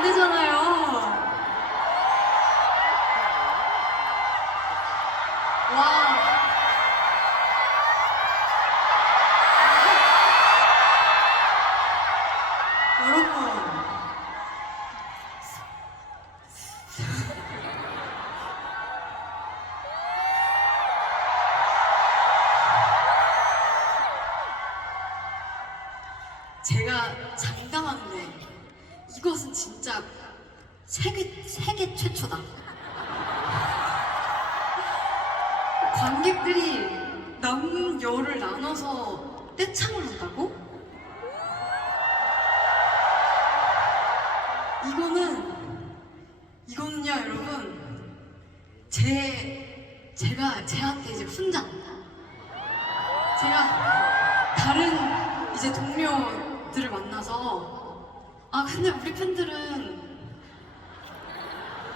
안 되잖아요. 와. 여러분. 제가 장담하는 이것은 진짜 세계 세계 최초다. 관객들이 남녀를 나눠서 떼창을 한다고? 이거는 이거는요 여러분 제 제가 제한테 이제 훈장 제가 다른 이제 동료들을 만나서 아 근데 우리 팬들은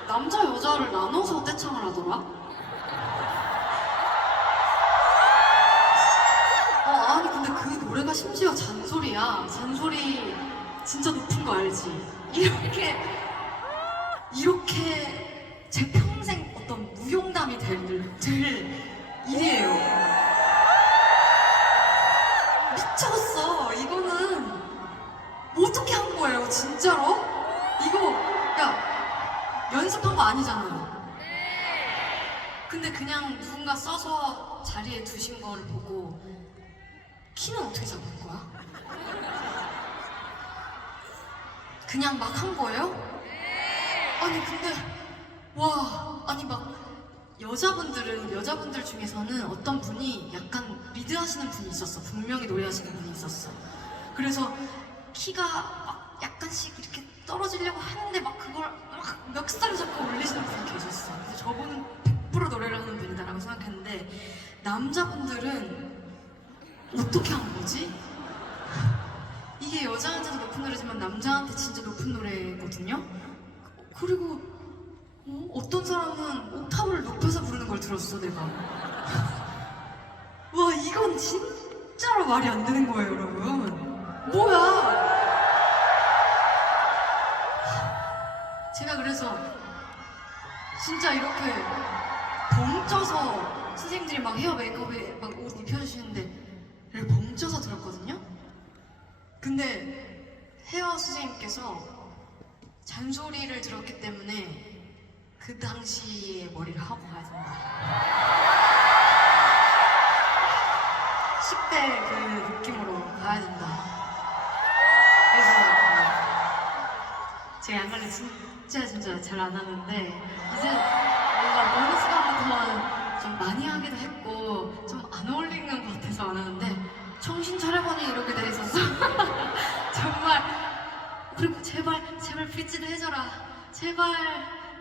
남자 여자를 나눠서 떼창을 하더라. 어 아니 근데 그 노래가 심지어 잔소리야. 잔소리 진짜 높은 거 알지? 이렇게 이렇게 제 평생 어떤 무용담이 될, 될 일이에요. 미쳤어. 진짜로? 이거 야 연습한 거 아니잖아요. 근데 그냥 누군가 써서 자리에 두신 거를 보고 키는 어떻게 잡은 거야? 그냥 막 한 거예요? 아니 근데 와 아니 막 여자분들은 여자분들 중에서는 어떤 분이 약간 리드하시는 분이 있었어 분명히 노래하시는 분이 있었어 그래서 키가 막 약간씩 이렇게 떨어지려고 하는데 막 그걸 막 멱살을 잡고 올리시는 분이 계셨어 그래서 저분은 100% 노래를 하는 분이다라고 생각했는데 남자분들은 어떻게 한 거지? 이게 여자한테도 높은 노래지만 남자한테 진짜 높은 노래거든요. 그리고 어? 떤 사람은 옥타브를 높여서 부르는 걸 들었어 내가. 와 이건 진짜로 말이 안 되는 거예요 여러분. 뭐야? 그래서 진짜 이렇게 벙쪄서 선생님들이 막 헤어 메이크업에 막 옷 입혀주시는데 이렇게 벙쪄서 들었거든요. 근데 헤어 선생님께서 잔소리를 들었기 때문에 그 당시에 머리를 하고 가야 된다. 10대 그 느낌으로 가야 된다. 제가 양갈래 진짜 진짜 잘 안 하는데 이제 뭔가 머릿수감부터 좀 많이 하기도 했고 좀 안 어울리는 것 같아서 안 하는데 정신 차려보니 이렇게 돼 있었어. 정말 그리고 제발 제발 브릿지도 해줘라. 제발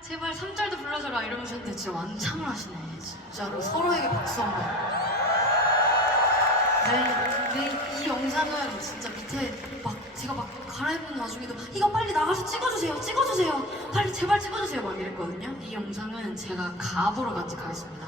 제발 3절도 불러줘라 이러면서 진짜 완창을 하시네. 진짜로 서로에게 박수 한 번. 네, 근데 이 영상은 진짜 밑에 막 제가 막 갈아입는 와중에도 이거 빨리 나가서 찍어주세요 찍어주세요. 빨리 제발 찍어주세요. 막 이랬거든요. 이 영상은 제가 가보러 같이 가겠습니다.